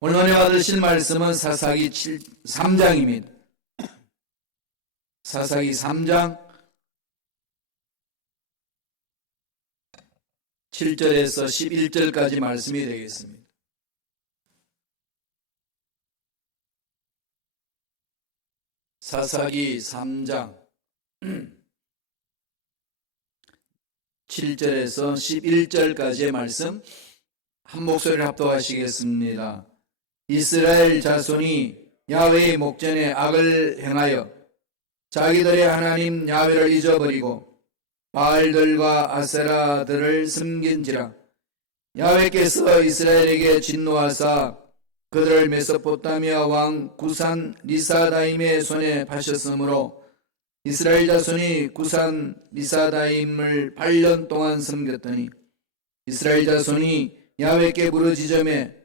오늘 은혜 받으실 말씀은 사사기 3장입니다. 사사기 3장 7절에서 11절까지 말씀이 되겠습니다. 사사기 3장 7절에서 11절까지의 말씀 한 목소리를 합독하시겠습니다. 이스라엘 자손이 야훼의 목전에 악을 행하여 자기들의 하나님 야훼를 잊어버리고 바알들과 아세라들을 섬긴지라. 야훼께서 이스라엘에게 진노하사 그들을 메소포타미아 왕 구산 리사다임의 손에 파셨으므로 이스라엘 자손이 구산 리사다임을 8년 동안 섬겼더니 이스라엘 자손이 야훼께 부르짖음에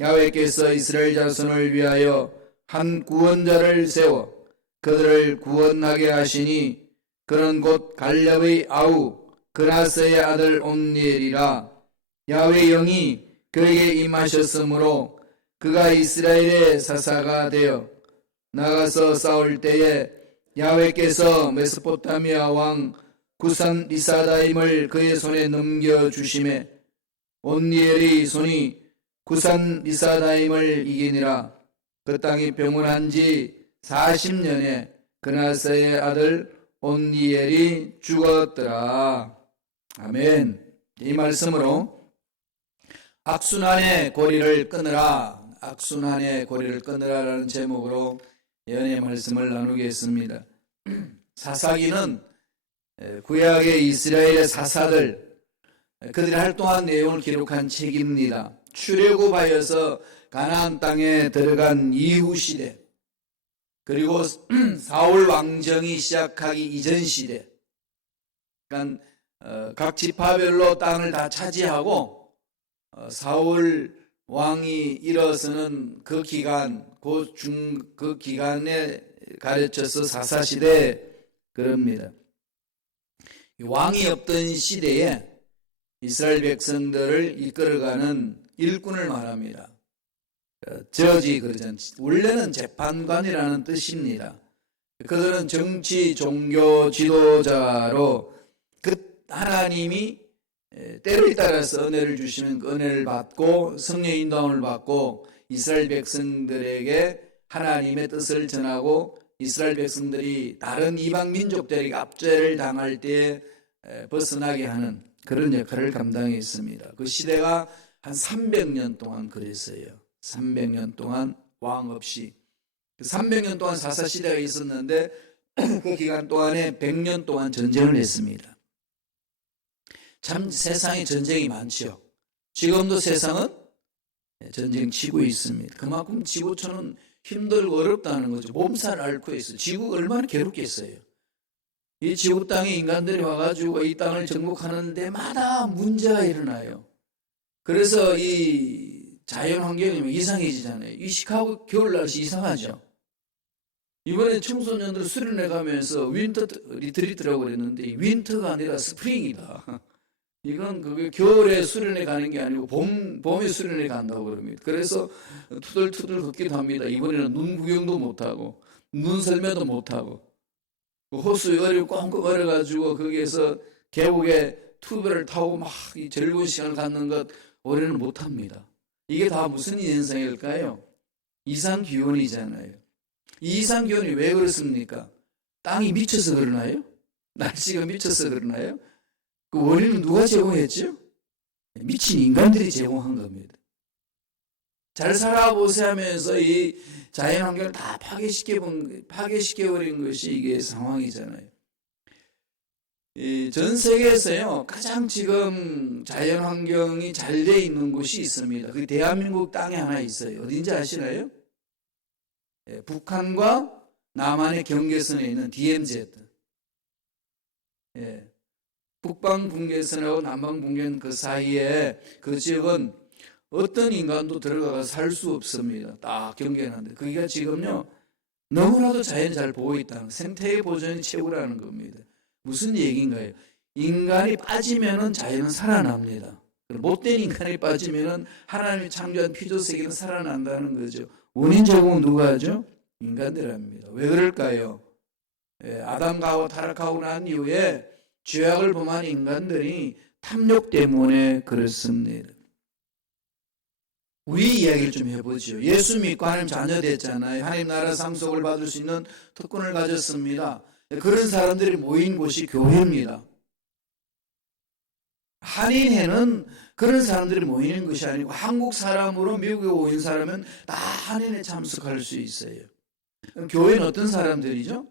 야훼께서 이스라엘 자손을 위하여 한 구원자를 세워 그들을 구원하게 하시니 그는 곧 갈렙의 아우 그나스의 아들 온니엘이라. 야훼의 영이 그에게 임하셨으므로 그가 이스라엘의 사사가 되어 나가서 싸울 때에 야훼께서 메소포타미아 왕 구산 리사다임을 그의 손에 넘겨주심에 온니엘의 손이 구산 리사다임을 이기니라. 그 땅이 병원한 지 40년에 그나스의 아들 온니엘이 죽었더라. 아멘. 이 말씀으로 악순환의 고리를 끊으라, 악순환의 고리를 끊으라라는 제목으로 예언의 말씀을 나누겠습니다. 사사기는 구약의 이스라엘의 사사들, 그들이 활동한 내용을 기록한 책입니다. 출애굽하여서 가나안 땅에 들어간 이후 시대, 그리고 사울 왕정이 시작하기 이전 시대, 그러니까 각 지파별로 땅을 다 차지하고 사울 왕이 일어서는 그 기간, 그 기간에 가르쳐서 사사시대 그럽니다. 왕이 없던 시대에 이스라엘 백성들을 이끌어가는 일꾼을 말합니다. 저지 그러잖아요. 원래는 재판관이라는 뜻입니다. 그들은 정치, 종교 지도자로 그 하나님이 때를 따라서 은혜를 주시는 그 은혜를 받고 성령의 인도함을 받고 이스라엘 백성들에게 하나님의 뜻을 전하고 이스라엘 백성들이 다른 이방 민족들에게 압제를 당할 때에 벗어나게 하는 그런 역할을 감당했습니다. 그 시대가 한 300년 동안 그랬어요. 300년 동안 왕 없이. 300년 동안 사사시대가 있었는데 그 기간 동안에 100년 동안 전쟁을 했습니다. 참 세상에 전쟁이 많죠. 지금도 세상은 전쟁 치고 있습니다. 그만큼 지구촌은 힘들고 어렵다는 거죠. 몸살 앓고 있어요. 지구가 얼마나 괴롭겠어요. 이 지구 땅에 인간들이 와가지고 이 땅을 정복하는 데마다 문제가 일어나요. 그래서 이 자연 환경이 이상해지잖아요. 이 시카고 겨울 날씨 이상하죠. 이번에 청소년들 수련회 가면서 윈터 리트리트라고 그랬는데 윈터가 아니라 스프링이다. 이건 그게 겨울에 수련회 가는 게 아니고 봄에 수련회 간다고 그럽니다. 그래서 투덜투덜 걷기도 합니다. 이번에는 눈 구경도 못하고 눈 설매도 못하고 호수에 얼음 꽁꽁 얼어가지고 거기에서 계곡에 튜브를 타고 막 이 즐거운 시간을 갖는 것 올해는 못합니다. 이게 다 무슨 현상일까요? 이상기온이잖아요. 이 이상기온이 왜 그렇습니까? 땅이 미쳐서 그러나요? 날씨가 미쳐서 그러나요? 그 원인은 누가 제공했죠? 미친 인간들이 제공한 겁니다. 잘 살아보세요 하면서 이 자연환경을 다 파괴시켜버린 것이 이게 상황이잖아요. 전 세계에서요, 가장 지금 자연환경이 잘 돼 있는 곳이 있습니다. 그게 대한민국 땅에 하나 있어요. 어딘지 아시나요? 북한과 남한의 경계선에 있는 DMZ. 북방분계선하고 남방분계선 그 사이에 그 지역은 어떤 인간도 들어가서 살 수 없습니다. 딱 경계하는데 그게 지금요 너무나도 자연이 잘 보고 있다는 생태계 보존이 최고라는 겁니다. 무슨 얘기인가요? 인간이 빠지면은 자연은 살아납니다. 못된 인간에 빠지면은 하나님이 창조한 피조 세계는 살아난다는 거죠. 원인 제공은 누가 하죠? 인간들 합니다. 왜 그럴까요? 아담과 하와 타락하고 난 이후에 죄악을 범한 인간들이 탐욕 때문에 그렇습니다. 우리 이야기를 좀 해보죠. 예수 믿고 하나님 자녀 됐잖아요. 하나님 나라 상속을 받을 수 있는 특권을 가졌습니다. 그런 사람들이 모인 곳이 교회입니다. 한인회는 그런 사람들이 모이는 것이 아니고 한국 사람으로 미국에 오인 사람은 다 한인회에 참석할 수 있어요. 그럼 교회는 어떤 사람들이죠?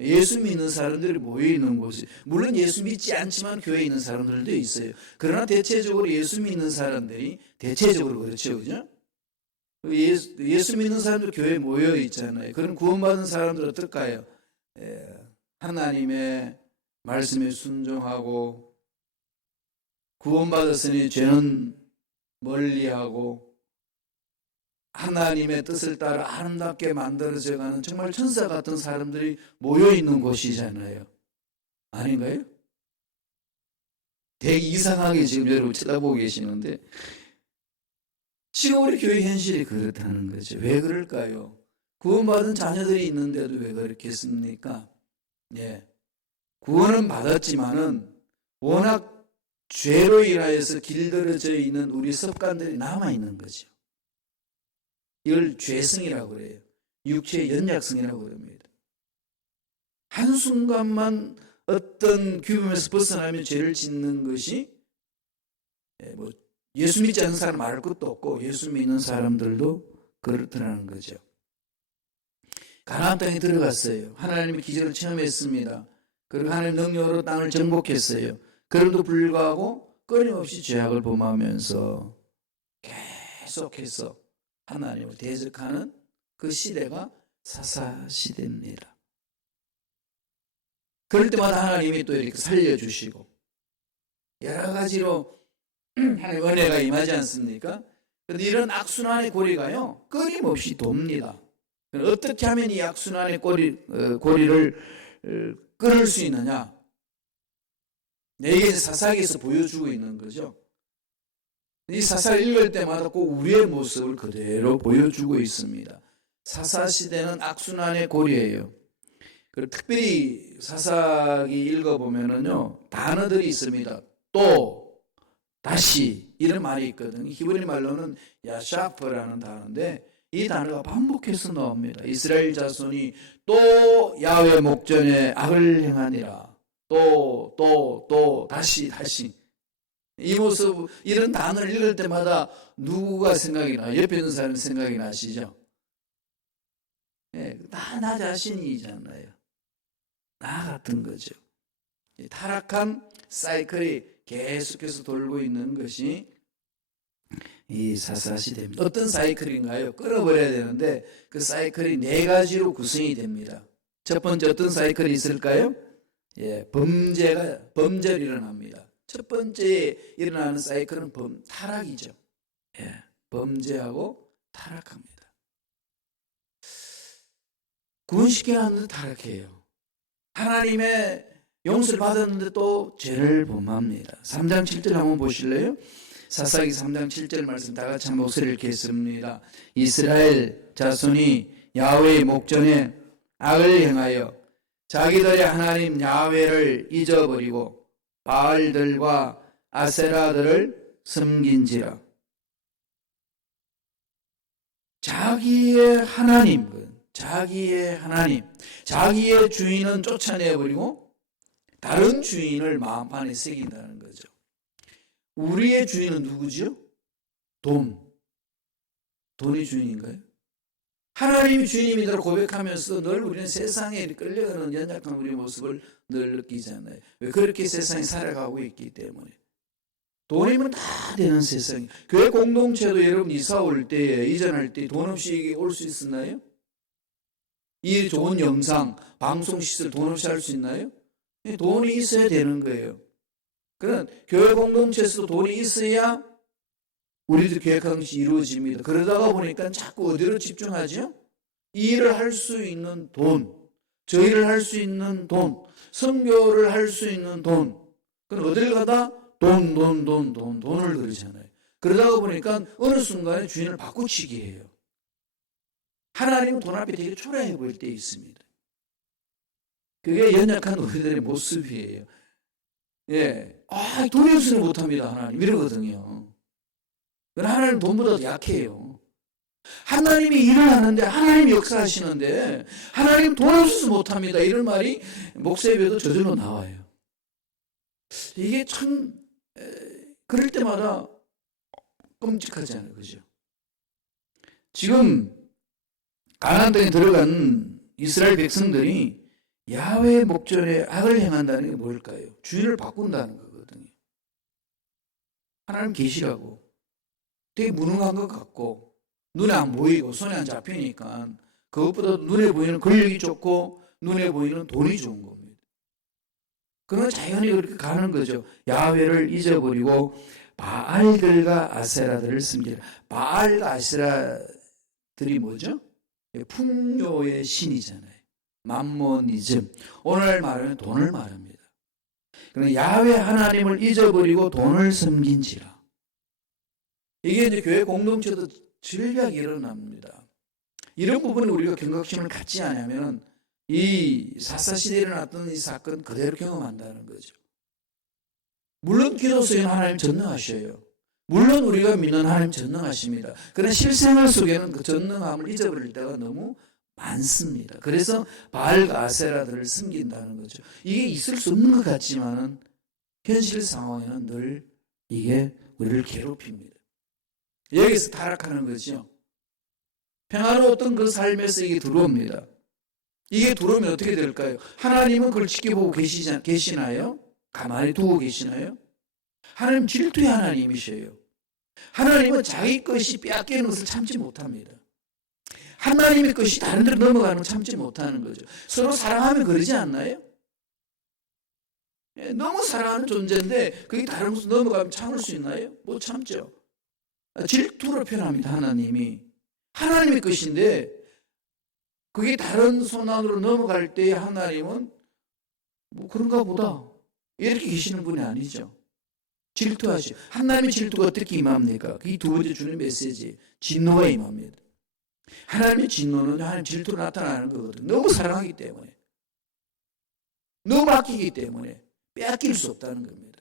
예수 믿는 사람들이 모여있는 곳이, 물론 예수 믿지 않지만 교회에 있는 사람들도 있어요. 그러나 대체적으로 예수 믿는 사람들이 대체적으로 그렇죠, 그죠? 예수 믿는 사람들 교회에 모여 있잖아요. 그럼 구원받은 사람들 어떨까요? 하나님의 말씀에 순종하고 구원받았으니 죄는 멀리하고 하나님의 뜻을 따라 아름답게 만들어져가는 정말 천사 같은 사람들이 모여있는 곳이잖아요. 아닌가요? 되게 이상하게 지금 여러분 쳐다보고 계시는데 지금 우리 교회 현실이 그렇다는 거죠. 왜 그럴까요? 구원받은 자녀들이 있는데도 왜 그렇겠습니까? 구원은 받았지만은 워낙 죄로 인하여서 길들여져 있는 우리 습관들이 남아있는 거죠. 이걸 죄성이라고 그래요. 육체의 연약성이라고 그럽니다. 한순간만 어떤 규범에서 벗어나면 죄를 짓는 것이 예수 믿지 않는 사람 말할 것도 없고 예수 믿는 사람들도 그렇더라는 거죠. 가나안 땅에 들어갔어요. 하나님의 기적을 체험했습니다. 그리고 하나님 능력으로 땅을 정복했어요. 그럼에도 불구하고 끊임없이 죄악을 범하면서 계속해서 하나님을 대적하는 그 시대가 사사시대입니다. 그럴 때마다 하나님이 또 이렇게 살려주시고 여러 가지로 하나님의 은혜가 임하지 않습니까? 그런데 이런 악순환의 고리가요 끊임없이 돕니다. 어떻게 하면 이 악순환의 고리를 끊을 수 있느냐? 내게 사사기에서 보여주고 있는 거죠. 이 사사를 읽을 때마다 꼭 우리의 모습을 그대로 보여주고 있습니다. 사사시대는 악순환의 고리예요. 그리고 특별히 사사기 읽어보면은요, 단어들이 있습니다. 또, 다시, 이런 말이 있거든요. 히브리 말로는 야샤프라는 단어인데, 이 단어가 반복해서 나옵니다. 이스라엘 자손이 또 야훼 목전에 악을 행하니라. 또, 다시. 이 모습, 이런 단어를 읽을 때마다 누구가 생각이 나요? 옆에 있는 사람이 생각이 나시죠? 나 자신이잖아요. 나 같은 거죠. 타락한 사이클이 계속해서 돌고 있는 것이 이 사사시대입니다. 어떤 사이클인가요? 끊어버려야 되는데 그 사이클이 4가지로 구성이 됩니다. 첫 번째 어떤 사이클이 있을까요? 범죄가 일어납니다. 첫 번째 일어나는 사이클은 타락이죠. 범죄하고 타락합니다. 구원시켜놨는데 타락해요. 하나님의 용서를 받았는데 또 죄를 범합니다. 3장 7절 한번 보실래요? 사사기 3장 7절 말씀 다 같이 한 목소리를 읽겠습니다. 이스라엘 자손이 야훼의 목전에 악을 행하여 자기들의 하나님 야훼를 잊어버리고 바알들과 아세라들을 섬긴지라. 자기의 하나님, 자기의 주인은 쫓아내버리고 다른 주인을 마음판에 새긴다는 거죠. 우리의 주인은 누구죠? 돈이 주인인가요? 하나님이 주인임이라고 고백하면서 늘 우리는 세상에 끌려가는 연약한 우리의 모습을 늘 느끼잖아요. 왜 그렇게 세상에 살아가고 있기 때문에. 돈이면 다 되는 세상이에요. 교회 공동체도 여러분 이사 올 때, 이전할 때 돈 없이 올 수 있었나요? 이 좋은 영상, 방송시설 돈 없이 할 수 있나요? 돈이 있어야 되는 거예요. 그런 교회 공동체에서도 돈이 있어야 우리들 계획하는 것이 이루어집니다. 그러다가 보니까 자꾸 어디로 집중하죠? 이 일을 할 수 있는 돈, 저 일을 할 수 있는 돈, 선교를 할 수 있는 돈. 그럼 어딜 가다 돈을 들이잖아요. 그러다 보니까 어느 순간에 주인을 바꾸치게 해요. 하나님은 돈 앞에 되게 초라해 보일 때 있습니다. 그게 연약한 우리들의 모습이에요. 예. 돈이 없으면 못합니다, 하나님. 이러거든요. 하나님 돈보다 약해요. 하나님이 일을 하는데, 하나님이 역사하시는데, 하나님 돈 없어서 못합니다. 이런 말이 목사에도 저절로 나와요. 이게 참, 그럴 때마다 끔찍하잖아요. 그죠? 지금, 가나안 땅에 들어간 이스라엘 백성들이 야훼의 목전에 악을 행한다는 게 뭘까요? 주인을 바꾼다는 거거든요. 하나님 계시라고. 되게 무능한 것 같고 눈에 안 보이고 손에 안 잡히니까 그것보다 눈에 보이는 권력이 좋고 눈에 보이는 돈이 좋은 겁니다. 그러면 자연히 그렇게 가는 거죠. 야훼를 잊어버리고 바알들과 아세라들을 섬기라. 바알과 아세라들이 뭐죠? 풍요의 신이잖아요. 맘모니즘. 오늘 말하면 돈을 말합니다. 그러면 야훼 하나님을 잊어버리고 돈을 섬긴지라. 이게 이제 교회 공동체도 절벽이 일어납니다. 이런 부분에 우리가 경각심을 갖지 않으면 이 사사시대에 일어났던 이 사건 그대로 경험한다는 거죠. 물론 기도서에는 하나님 전능하셔요. 물론 우리가 믿는 하나님 전능하십니다. 그러나 실생활 속에는 그 전능함을 잊어버릴 때가 너무 많습니다. 그래서 바알과 아세라들을 섬긴다는 거죠. 이게 있을 수 없는 것 같지만은 현실 상황에는 늘 이게 우리를 괴롭힙니다. 여기서 타락하는 거죠. 평화로웠던 그 삶에서 이게 들어옵니다. 이게 들어오면 어떻게 될까요? 하나님은 그걸 지켜보고 계시나요? 가만히 두고 계시나요? 하나님 질투의 하나님이셔요. 하나님은 자기 것이 빼앗기는 것을 참지 못합니다. 하나님의 것이 다른 데로 넘어가는 걸 참지 못하는 거죠. 서로 사랑하면 그러지 않나요? 너무 사랑하는 존재인데 그게 다른 곳으로 넘어가면 참을 수 있나요? 못 참죠. 질투로 표현합니다. 하나님이. 하나님의 것인데 그게 다른 손 안으로 넘어갈 때 하나님은 뭐 그런가 보다 이렇게 계시는 분이 아니죠. 질투하죠. 하나님의 질투가 어떻게 임합니까? 그게 두 번째 주는 메시지. 진노가 임합니다. 하나님의 진노는 하나님 질투로 나타나는 거거든요. 너무 사랑하기 때문에. 너무 아끼기 때문에 빼앗길 수 없다는 겁니다.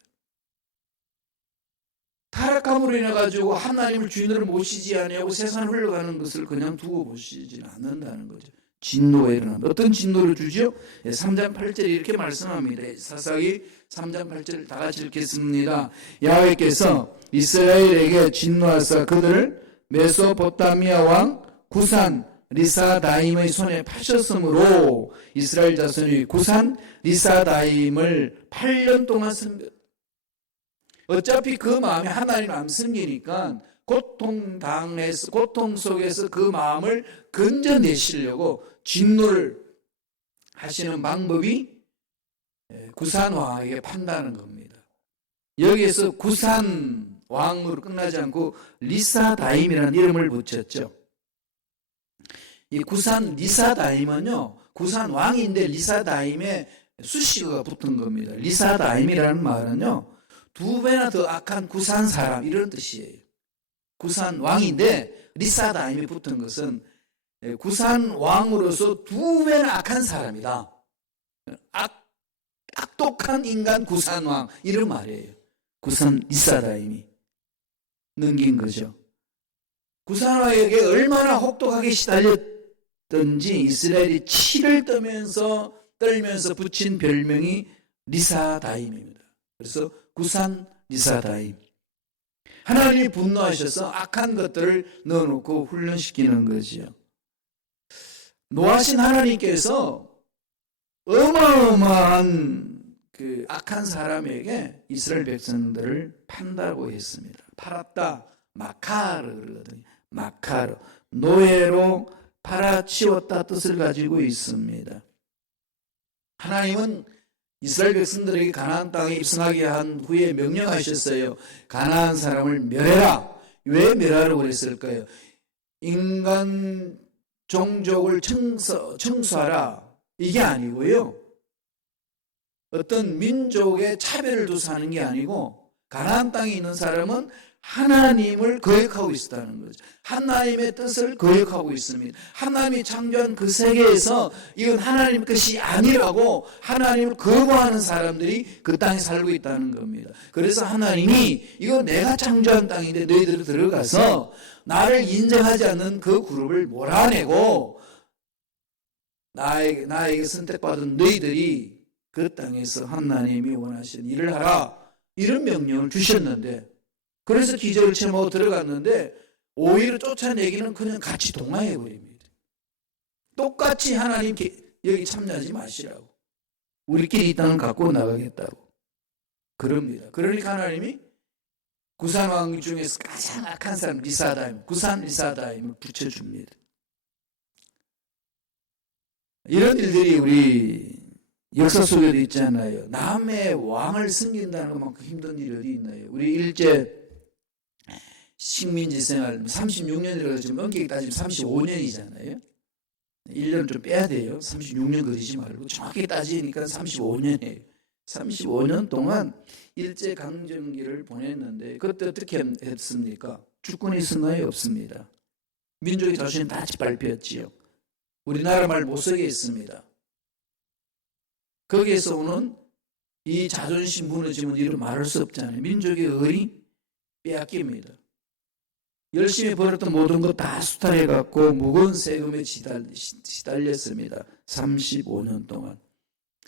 타락함으로 인해 가지고 하나님을 주인으로 모시지 아니하고 세상을 흘러가는 것을 그냥 두고 보시지는 않는다는 거죠. 진노가 일어납니다. 어떤 진노를 주죠? 3장 8절에 이렇게 말씀합니다. 사사기 3장 8절을 다 같이 읽겠습니다. 야훼께서 이스라엘에게 진노하사 그들을 메소포타미아 왕 구산 리사다임의 손에 파셨으므로 이스라엘 자손이 구산 리사다임을 8년 동안 섬겼다. 어차피 그 마음이 하나님 안 섬기니까 고통 속에서 그 마음을 건져내시려고 진노를 하시는 방법이 구산 왕에게 판다는 겁니다. 여기에서 구산 왕으로 끝나지 않고 리사다임이라는 이름을 붙였죠. 이 구산 리사다임은요, 구산 왕인데 리사다임에 수식어가 붙은 겁니다. 리사다임이라는 말은요, 2배나 더 악한 구산 사람 이런 뜻이에요. 구산 왕인데 리사다임이 붙은 것은 구산 왕으로서 2배나 악한 사람이다. 악독한 인간 구산 왕 이런 말이에요. 구산 리사다임이 넘긴 거죠. 구산 왕에게 얼마나 혹독하게 시달렸던지 이스라엘이 치를 떨면서 붙인 별명이 리사다임입니다. 그래서 구산 리사다임. 하나님이 분노하셔서 악한 것들을 넣어놓고 훈련시키는 거지요. 노하신 하나님께서 어마어마한 그 악한 사람에게 이스라엘 백성들을 판다고 했습니다. 팔았다. 마카르 그러거든요. 마카르. 노예로 팔아치웠다 뜻을 가지고 있습니다. 하나님은 이스라엘 백성들에게 가나안 땅에 입성하게 한 후에 명령하셨어요. 가나안 사람을 멸해라. 왜 멸하라고 그랬을까요? 인간 종족을 청소하라. 이게 아니고요. 어떤 민족의 차별을 두서 하는 게 아니고 가나안 땅에 있는 사람은 하나님을 거역하고 있었다는 거죠. 하나님의 뜻을 거역하고 있습니다. 하나님이 창조한 그 세계에서 이건 하나님 것이 아니라고 하나님을 거부하는 사람들이 그 땅에 살고 있다는 겁니다. 그래서 하나님이 이건 내가 창조한 땅인데 너희들이 들어가서 나를 인정하지 않는 그 그룹을 몰아내고 나에게 선택받은 너희들이 그 땅에서 하나님이 원하시는 일을 하라, 이런 명령을 주셨는데, 그래서 기적을 체험하고 들어갔는데 오히려 쫓아내기는 그냥 같이 동화해버립니다. 똑같이 하나님 여기 참여하지 마시라고, 우리끼리 이 땅을 갖고 나가겠다고 그럽니다. 그러니까 하나님이 구산왕 중에서 가장 악한 사람 리사다임, 구산 리사다임을 붙여줍니다. 이런 일들이 우리 역사 속에도 있잖아요. 남의 왕을 섬긴다는 것만큼 힘든 일이 어디 있나요? 우리 일제 식민지 생활 36년이라고 지금 엄격히 따지면 35년이잖아요. 1년 좀 빼야 돼요. 36년 그리지 말고 정확히 따지니까 35년이에요. 35년 동안 일제강점기를 보냈는데 그때 어떻게 했습니까? 주권이 있었나요? 없습니다. 민족의 자존심 다 짓밟혔지요. 우리나라 말 못 쓰게 했습니다. 거기에서 오는 이 자존심 무너지면 이를 말할 수 없잖아요. 민족의 의리 빼앗깁니다. 열심히 벌었던 모든 것 다 수탈해갖고 무거운 세금에 시달렸습니다. 35년 동안.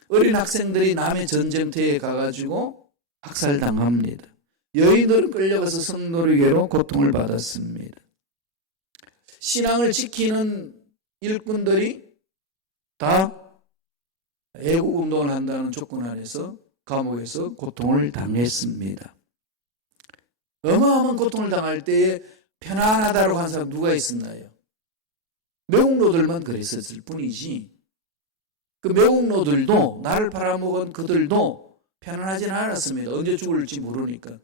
어린 학생들이 남의 전쟁터에 가가지고 학살당합니다. 여인들은 끌려가서 성노리개로 고통을 받았습니다. 신앙을 지키는 일꾼들이 다 애국운동을 한다는 조건 안에서 감옥에서 고통을 당했습니다. 어마어마한 고통을 당할 때에 편안하다고 한 사람 누가 있었나요? 매국노들만 그랬었을 뿐이지, 그 매국노들도, 나를 팔아먹은 그들도 편안하지는 않았습니다. 언제 죽을지 모르니까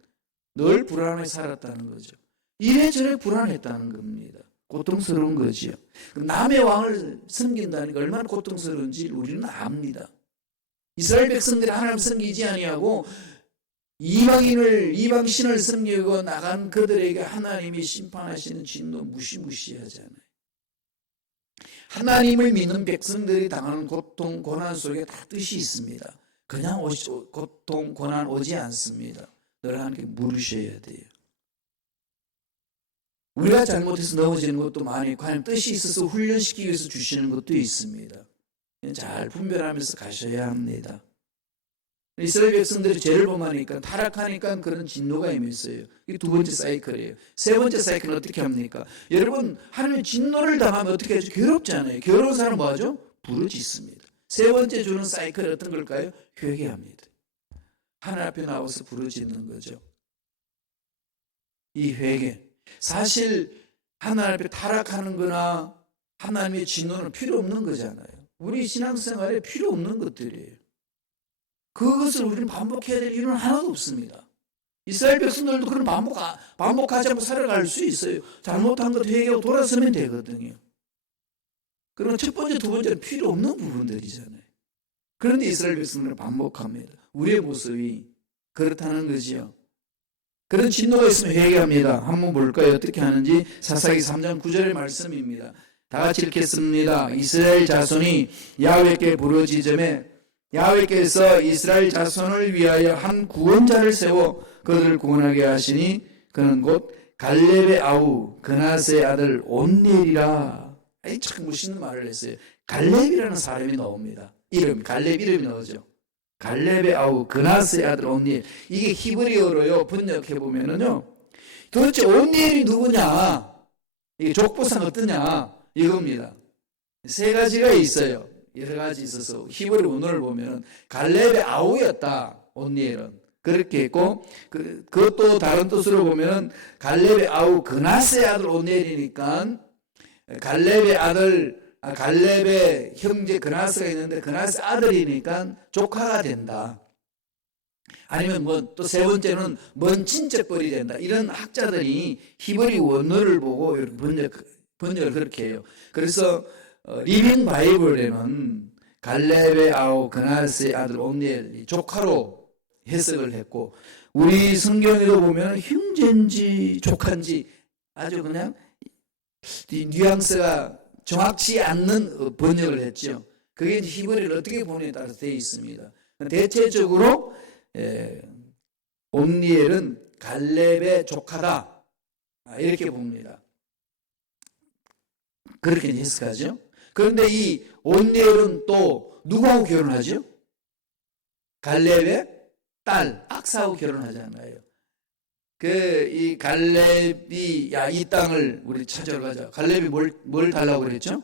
늘 불안하게 살았다는 거죠. 이래저래 불안했다는 겁니다. 고통스러운 거지요. 남의 왕을 섬긴다는 게 얼마나 고통스러운지 우리는 압니다. 이스라엘 백성들이 하나님 섬기지 아니하고 이방신을 섬기고 나간 그들에게 하나님이 심판하시는 진노 무시무시하잖아요. 하나님을 믿는 백성들이 당하는 고통, 고난 속에 다 뜻이 있습니다. 그냥 고통, 고난 오지 않습니다. 늘 하나님께 물으셔야 돼요. 우리가 잘못해서 넘어지는 것도 많이 있고 하나님 뜻이 있어서 훈련시키기 위해서 주시는 것도 있습니다. 잘 분별하면서 가셔야 합니다. 이스라엘 백성들이 죄를 범하니까, 타락하니까 그런 진노가 임했어요. 이게 두 번째 사이클이에요. 세 번째 사이클은 어떻게 합니까? 여러분, 하나님의 진노를 당하면 어떻게 하죠? 괴롭잖아요. 괴로운 사람 뭐 하죠? 부르짖습니다. 세 번째 주는 사이클이 어떤 걸까요? 회개합니다. 하나님 앞에 나와서 부르짖는 거죠. 이 회개. 사실 하나님 앞에 타락하는 거나 하나님의 진노는 필요 없는 거잖아요. 우리 신앙생활에 필요 없는 것들이에요. 그것을 우리는 반복해야 될 이유는 하나도 없습니다. 이스라엘 백성들도 그런 반복하지 않고 살아갈 수 있어요. 잘못한 것 회개하고 돌아서면 되거든요. 그러나 첫 번째, 두 번째는 필요 없는 부분들이잖아요. 그런데 이스라엘 백성들은 반복합니다. 우리의 모습이 그렇다는 거지요. 그런 진노가 있으면 회개합니다. 한번 볼까요? 어떻게 하는지. 사사기 3장 9절의 말씀입니다. 다 같이 읽겠습니다. 이스라엘 자손이 야훼께 부르짖음에 야훼께서 이스라엘 자손을 위하여 한 구원자를 세워 그들을 구원하게 하시니 그는 곧 갈렙의 아우 그나스의 아들 온니엘이라. 참 멋있는 말을 했어요. 갈렙이라는 사람이 나옵니다. 갈렙 이름이 나오죠. 갈렙의 아우 그나스의 아들 온니엘. 이게 히브리어로요 번역해 보면은요, 도대체 온니엘이 누구냐, 이게 족보상 어떠냐 이겁니다. 세 가지가 있어요. 여러 가지 있어서 히브리 원어를 보면 갈렙의 아우였다, 온니엘은 그렇게 했고, 그것도 다른 뜻으로 보면 갈렙의 아우 그나스의 아들 온니엘이니까 갈렙의 형제 그나스가 있는데 그나스 아들이니까 조카가 된다. 아니면 뭐 또 세 번째는 먼 친척벌이 된다. 이런 학자들이 히브리 원어를 보고 번역을 그렇게 해요. 그래서 리빙 바이블에는 갈렙의 아우 그나스의 아들 온니엘 조카로 해석을 했고, 우리 성경에도 보면 형제인지 조카인지 아주 그냥 이 뉘앙스가 정확치 않는 번역을 했죠. 그게 이제 히브리를 어떻게 보느냐에 따라서 되어 있습니다. 대체적으로 온니엘은 갈렙의 조카다 이렇게 봅니다. 그렇게 해석하죠. 그런데 이 온니엘은 또 누구하고 결혼하죠? 갈렙의 딸 악사하고 결혼하잖아요. 이 갈렙이 야 이 땅을 우리 찾으러 가자. 갈렙이 뭘 달라고 그랬죠?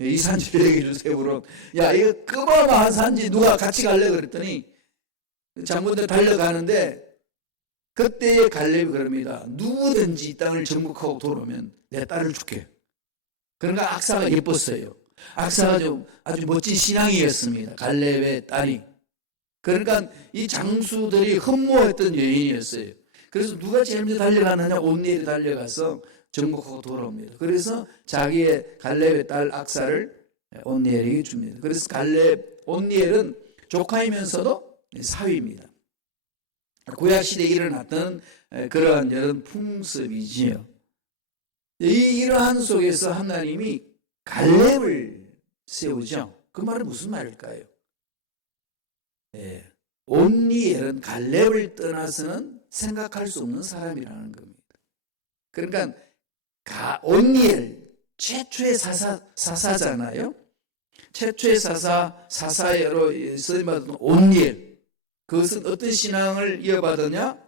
이 산지 얘기해 주세요. 그럼 야 이거 끄마마한 산지 누가 같이 갈래 그랬더니 장군들 달려가는데 그때의 갈렙이 그럽니다. 누구든지 이 땅을 정복하고 돌아오면 내 딸을 줄게. 그러니까 악사가 예뻤어요. 악사가 좀 아주 멋진 신앙이었습니다. 갈렙의 딸이. 그러니까 이 장수들이 흠모했던 여인이었어요. 그래서 누가 제일 먼저 달려가느냐? 온니엘이 달려가서 정복하고 돌아옵니다. 그래서 자기의 갈렙의 딸 악사를 온니엘에게 줍니다. 그래서 온니엘은 조카이면서도 사위입니다. 구약시대에 일어났던 그러한 여러 풍습이지요. 이러한 속에서 하나님이 갈렙을 세우죠. 그 말은 무슨 말일까요? 온니엘은 갈렙을 떠나서는 생각할 수 없는 사람이라는 겁니다. 그러니까 온니엘 최초의 사사잖아요. 최초의 사사로 쓰임받은 온니엘. 그것은 어떤 신앙을 이어받았냐?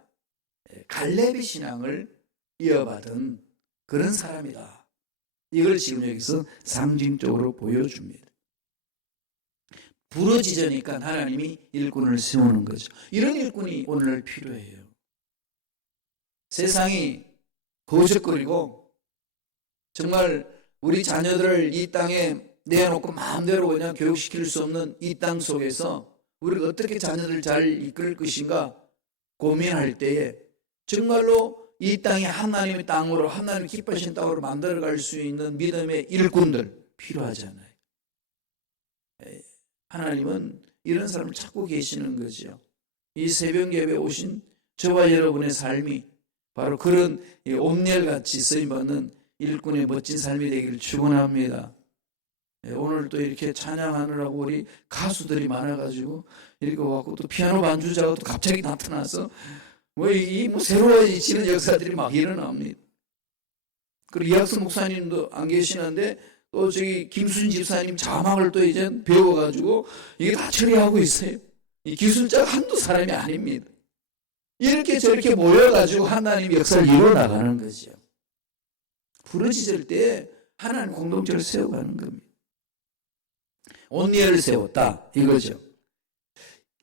갈렙의 신앙을 이어받은 그런 사람이다. 이걸 지금 여기서 상징적으로 보여줍니다. 부러지자니까 하나님이 일꾼을 세우는 거죠. 이런 일꾼이 오늘날 필요해요. 세상이 거짓거리고 정말 우리 자녀들을 이 땅에 내놓고 마음대로 그냥 교육시킬 수 없는 이 땅 속에서 우리가 어떻게 자녀들을 잘 이끌 것인가 고민할 때에 정말로 이 땅이 하나님의 땅으로 하나님 기뻐하신 땅으로 만들어갈 수 있는 믿음의 일꾼들 필요하잖아요. 하나님은 이런 사람을 찾고 계시는 거죠. 이 새벽 예배에 오신 저와 여러분의 삶이 바로 그런 온니엘같이 쓰임받는 일꾼의 멋진 삶이 되기를 축원합니다. 오늘 또 이렇게 찬양하느라고 우리 가수들이 많아가지고 이렇게 와갖고 또 피아노 반주자가 또 갑자기 나타나서 새로워지는 역사들이 막 일어납니다. 그리고 이학수 목사님도 안 계시는데 또 저기 김순 집사님 자막을 또 이제 배워가지고 이게 다 처리하고 있어요. 이 기술자가 한두 사람이 아닙니다. 이렇게 저렇게 모여가지고 하나님 역사를 이루어나가는 거죠. 부르짖을 때 하나님 공동체를 세워가는 겁니다. 온니엘을 세웠다 이거죠.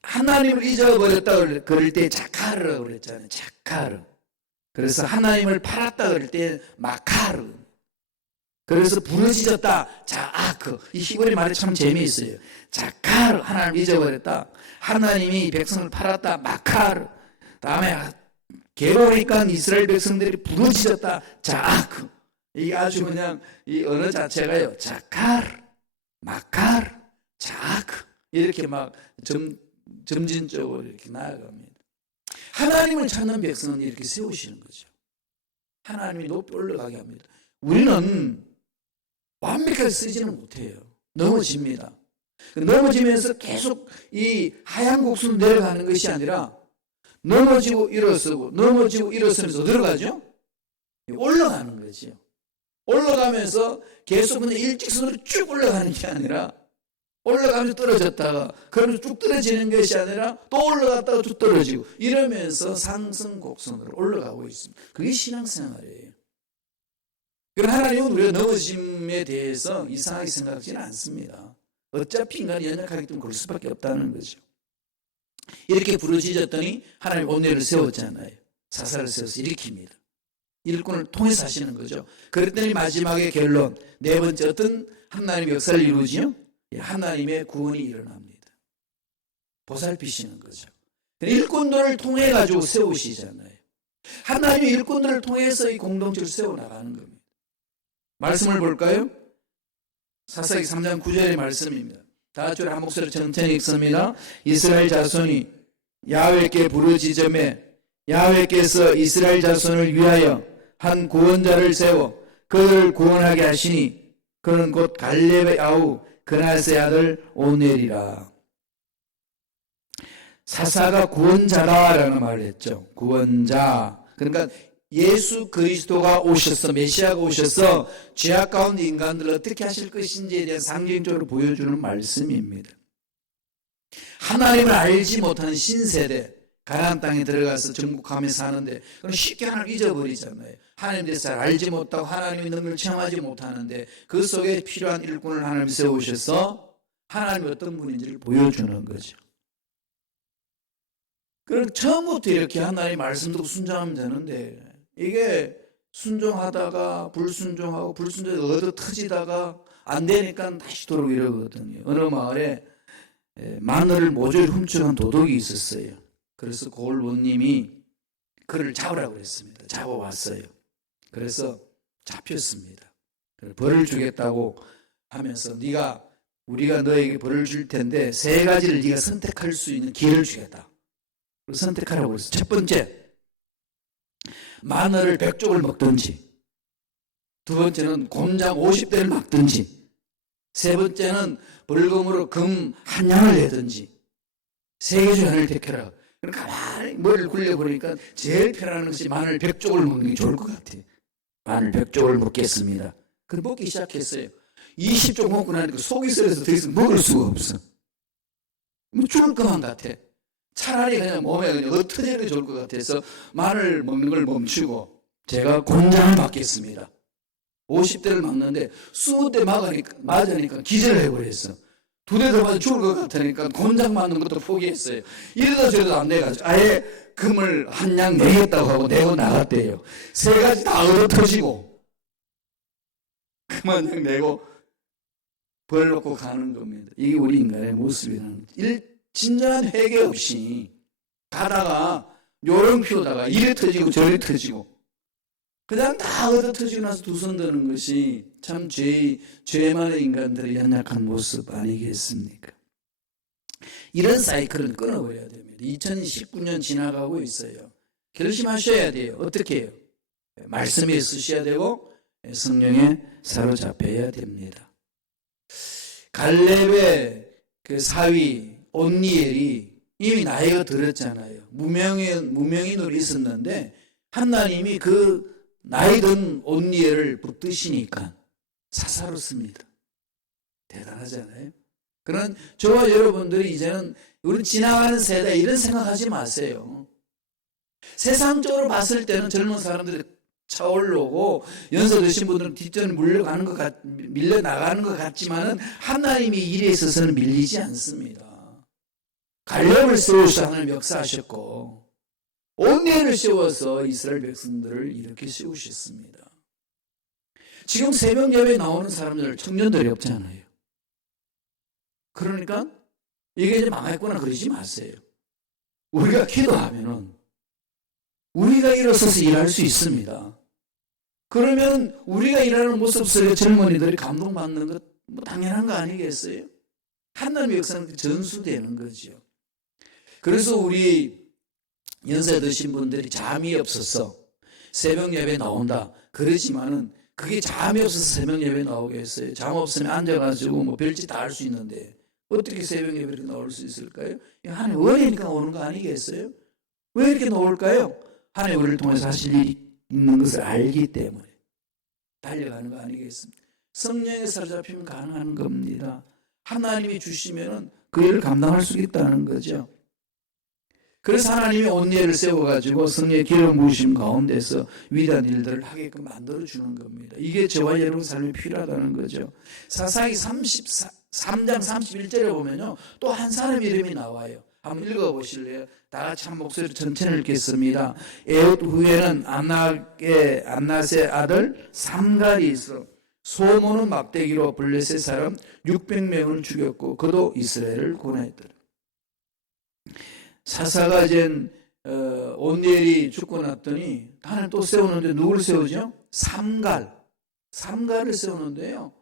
하나님을 잊어버렸다 그럴 때 자카르라고 그랬잖아요. 자카르. 그래서 하나님을 팔았다 그럴 때 마카르. 그래서 부르짖었다 자아크. 이 히브리 말이 참 재미있어요. 자카르 하나님을 잊어버렸다. 하나님이 백성을 팔았다 마카르. 다음에 괴로우니까 이스라엘 백성들이 부르짖었다 자아크. 이게 아주 그냥 이 언어 자체가요. 자카르 마카르 자아크 이렇게 막 점진적으로 이렇게 나아갑니다. 하나님을 찾는 백성은 이렇게 세우시는 거죠. 하나님이 높이 올라가게 합니다. 우리는 완벽하게 쓰지는 못해요. 넘어집니다. 넘어지면서 계속 이 하얀 곡선으로 내려가는 것이 아니라 넘어지고 일어서고 넘어지고 일어서면서 들어가죠. 올라가는 거죠. 올라가면서 계속 그냥 일직선으로 쭉 올라가는 게 아니라 올라가면서 떨어졌다가 그러면서 쭉 떨어지는 것이 아니라 또 올라갔다가 쭉 떨어지고 이러면서 상승 곡선으로 올라가고 있습니다. 그게 신앙생활이에요. 그러나 하나님은 우리가 넘어짐에 대해서 이상하게 생각하지는 않습니다. 어차피 인간이 연약하기 때문에 그럴 수밖에 없다는 거죠. 이렇게 부르짖었더니 하나님 온니엘을 세웠잖아요. 사사를 세워서 일으킵니다. 일꾼을 통해서 하시는 거죠. 그랬더니 마지막에 결론 네 번째 어떤 하나님의 역사를 이루지요? 하나님의 구원이 일어납니다. 보살피시는 거죠. 일꾼들을 통해 가지고 세우시잖아요. 하나님의 일꾼들을 통해서 이 공동체를 세워나가는 겁니다. 말씀을 볼까요? 사사기 3장 9절의 말씀입니다. 다 같이 한 목소리로 천천히 읽습니다. 이스라엘 자손이 야훼께 부르짖음에 야훼께서 이스라엘 자손을 위하여 한 구원자를 세워 그들을 구원하게 하시니 그는 곧 갈렙의 아우 그나스의 아들 오넬이라. 사사가 구원자라라는 말을 했죠. 구원자. 그러니까 예수 그리스도가 오셔서, 메시아가 오셔서 죄악 가운데 인간들을 어떻게 하실 것인지에 대한 상징적으로 보여주는 말씀입니다. 하나님을 알지 못하는 신세대, 가나안 땅에 들어가서 정복하며 사는데 그럼 쉽게 하나님을 잊어버리잖아요. 하나님에 대해서 잘 알지 못하고 하나님의 능력을 체험하지 못하는데 그 속에 필요한 일꾼을 하나님 세우셔서 하나님이 어떤 분인지를 보여주는 거죠. 그럼 처음부터 이렇게 하나님의 말씀 듣고 순종하면 되는데 이게 순종하다가 불순종하고 불순종해서 얻어 터지다가 안 되니까 다시 돌아오고 이러거든요. 어느 마을에 마늘을 모조리 훔쳐간 도둑이 있었어요. 그래서 고을원님이 그를 잡으라고 했습니다. 잡아왔어요. 그래서 잡혔습니다. 벌을 주겠다고 하면서 우리가 너에게 벌을 줄 텐데 3가지를 네가 선택할 수 있는 기회를 주겠다. 선택하라고 했어요. 첫 번째, 마늘을 100쪽을 먹든지, 두 번째는 곰장 50대를 막든지, 세 번째는 벌금으로 금 1냥을 내든지 3개 중에 하나를 택해라. 그러니까 가만히 머리를 굴려보니까 제일 편안한 것이 마늘 100쪽을 먹는 게 좋을 것 같아요. 마늘 100쪽을 먹겠습니다. 그걸 먹기 시작했어요. 20쪽 먹고 나니까 속이 썰어서 더 이상 먹을 수가 없어. 뭐 죽을 것만 같아. 차라리 그냥 몸에 그냥 흩어지는 게 좋을 것 같아서 마늘 먹는 걸 멈추고 제가 곤장을 맞겠습니다. 50대를 막는데 20대 맞으니까 기절을 해버렸어. 2대 더 맞아 죽을 것 같으니까 곤장 맞는 것도 포기했어요. 이러다 저러다 안 돼가지고 아예 금을 1냥 내겠다고 하고 내고 나갔대요. 3가지 다 얻어 터지고 금 1냥 내고 벌 놓고 가는 겁니다. 이게 우리 인간의 모습이라는 거죠. 진정한 회개 없이 가다가 요령 피우다가 이래 터지고 저래 터지고 그냥 다 얻어 터지고 나서 두 손 드는 것이 참 죄 많은 인간들의 연약한 모습 아니겠습니까? 이런 사이클은 끊어버려야 됩니다. 2019년 지나가고 있어요. 결심하셔야 돼요. 어떻게 해요? 말씀에 쓰셔야 되고 성령에 사로잡혀야 됩니다. 갈렙의 그 사위 온니엘이 이미 나이가 들었잖아요. 무명인으로 있었는데 하나님이 그 나이 든 온니엘을 붙드시니까 사사롭습니다. 대단하잖아요. 그런 저와 여러분들이 이제는 우리 지나가는 세대 이런 생각하지 마세요. 세상적으로 봤을 때는 젊은 사람들이 차오르고 연세 드신 분들은 뒷전을 밀려나가는 것 같지만은 하나님이 일에 있어서는 밀리지 않습니다. 갈렙을 세우셔서 하나님 역사하셨고 온니엘을 세워서 이스라엘 백성들을 이렇게 세우셨습니다. 지금 새벽 예배에 나오는 사람들 청년들이 없잖아요. 그러니까 이게 이제 망했구나 그러지 마세요. 우리가 기도하면은 우리가 일어서서 일할 수 있습니다. 그러면 우리가 일하는 모습 속에 젊은이들이 감동받는 것 뭐 당연한 거 아니겠어요? 하나님의 역사는 전수되는 거죠. 그래서 우리 연세 드신 분들이 잠이 없어서 새벽 예배 나온다. 그러지만은 그게 잠이 없어서 새벽 예배 나오게 했어요. 잠 없으면 앉아가지고 뭐 별짓 다 할 수 있는데 어떻게 새벽 예배를 나올 수 있을까요? 하나님 은혜니까 오는 거 아니겠어요? 왜 이렇게 나올까요? 하나님 우리를 통해서 하실 일이 있는 것을 알기 때문에 달려가는 거 아니겠습니까? 성령에 사로잡히면 가능한 겁니다. 하나님이 주시면은 그 일을 감당할 수 있다는 거죠. 그래서 하나님이 온니엘을 세워가지고 성령의 기름 부으심 가운데서 위대한 일들을 하게끔 만들어주는 겁니다. 이게 저와 여러분 삶에 필요하다는 거죠. 사사기 3장 31절에 보면요. 또 한 사람 이름이 나와요. 한번 읽어보실래요? 다 같이 한 목소리로 전체를 읽겠습니다. 에훗 후에는 안낫의 아들 삼갈이 있어 소모는 막대기로 블레셋 사람 600명을 죽였고 그도 이스라엘을 구원했더라. 사사가 이제 온니엘이 죽고 났더니 하나님 또 세우는데 누구를 세우죠? 삼갈을 세우는데요.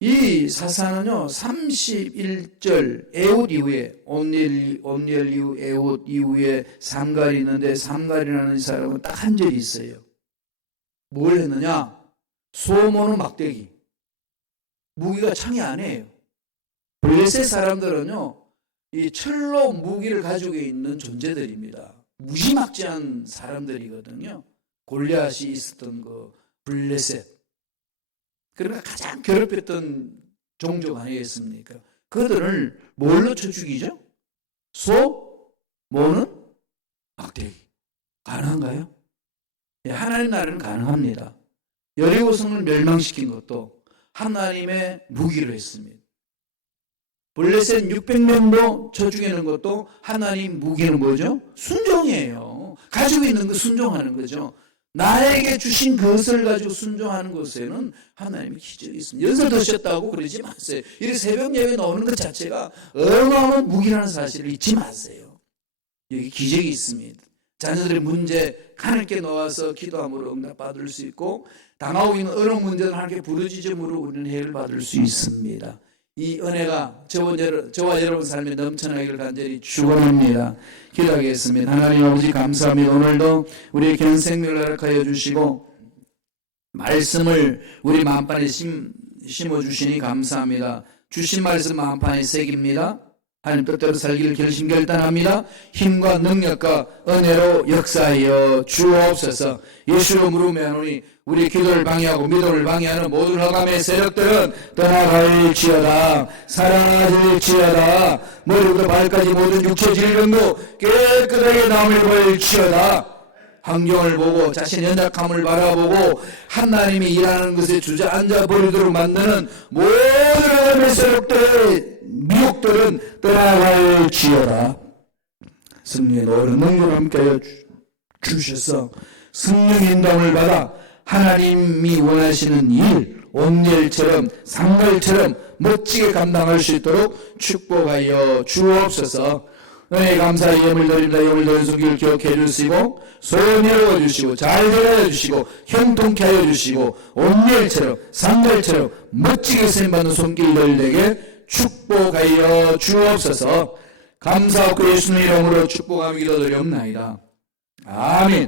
이 사사는요 31절 에웃 이후에 온니엘 이후 에웃 이후에 삼갈이 있는데 삼갈이라는 이 사람은 딱 한 절이 있어요. 뭘 했느냐? 소모는 막대기, 무기가 창이 아니에요. 블레셋 사람들은요 이 철로 무기를 가지고 있는 존재들입니다. 무지막지한 사람들이거든요. 골리앗이 있었던 그 블레셋. 그러니까 가장 괴롭혔던 종족 아니겠습니까? 그들을 뭘로 쳐 죽이죠? 소, 모는 막대기. 가능한가요? 예, 하나님 나라는 가능합니다. 여리고성을 멸망시킨 것도 하나님의 무기로 했습니다. 블레셋 600명도 쳐 죽이는 것도 하나님 무기는 뭐죠? 순종이에요. 가지고 있는 거 순종하는 거죠. 나에게 주신 것을 가지고 순종하는 것에는 하나님의 기적이 있습니다. 연설 드셨다고 그러지 마세요. 이렇게 새벽 예배 나오는 것 자체가 어마어마한 무기라는 사실을 잊지 마세요. 여기 기적이 있습니다. 자녀들의 문제 하나님께 놓아서 기도함으로 응답받을 수 있고, 당하고 있는 어려운 문제는 하나님께 부르짖음으로 우리는 해결을 받을 수 있습니다. 이 은혜가 저와 여러분 삶에 넘쳐나기를 간절히 축원합니다. 기도하겠습니다. 하나님 아버지 감사합니다. 오늘도 우리의 견 생명을 허락하여 주시고 말씀을 우리 마음판에 심어주시니 감사합니다. 주신 말씀 마음판에 새깁니다. 하나님 뜻대로 살기를 결심결단합니다. 힘과 능력과 은혜로 역사하여 주옵소서. 예수로 물으며오니 우리 기도를 방해하고 믿음을 방해하는 모든 흑암의 세력들은 떠나갈지어다. 사랑하실지어다. 머리부터 발까지 모든 육체 질병도 깨끗하게 남을 볼지어다. 환경을 보고 자신의 연약함을 바라보고 하나님이 일하는 것에 주저앉아 버리도록 만드는 모든 흑암의 세력들의 미혹들은 떠나갈지어다. 성령의 노릇 능력을 함께하여 주셔서 성령 인도함을 받아 하나님이 원하시는 일, 온일처럼 상갈처럼 멋지게 감당할 수 있도록 축복하여 주옵소서. 은혜 감사의 예물 드립니다. 예물 드린 손길을 기억해 주시고 소원히 열어주시고 잘 되어 주시고 형통케 하여 주시고 온일처럼 상갈처럼 멋지게 쓰임받는 손길들에게 축복하여 주옵소서. 감사하고 예수님의 이름으로 축복하며 기도드리옵나이다. 아멘.